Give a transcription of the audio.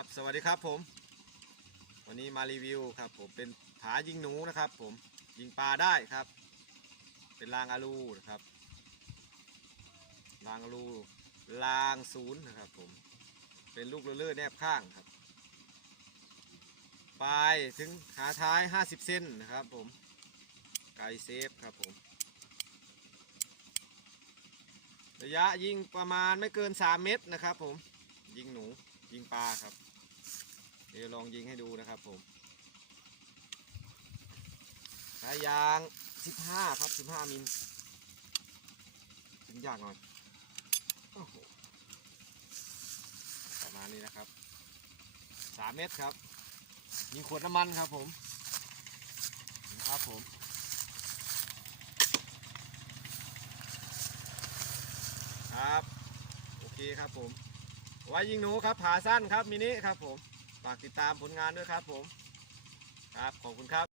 ครับ สวัสดีครับผม วันนี้มารีวิวครับ ผมเป็นผายิงหนูนะครับ ผมยิงปลาได้ครับ เป็นรางอาลูนะครับรางอาลูรางศูนย์นะครับ ผม เป็นลูกเลื่อยแนบข้างครับ ปลายถึงขาท้าย 50 เซนนะครับ ผมไกเซฟครับผมระยะยิงประมาณไม่เกิน 3 เมตรนะครับ ผมยิงหนูยิงปลาครับ เดี๋ยวลองยิงให้ดูนะครับผมสายยาง 15 ครับ 15 มิลยิงยากหน่อย โอ้โห ประมาณนี้นะครับ 3 เมตรครับ ยิงขวดน้ำมันครับผมครับผมครับ โอเคครับผม ไว้ยิงหนูครับผาสั้นครับมินิครับผม ฝากติดตามผลงานด้วยครับผม ครับ ขอบคุณครับ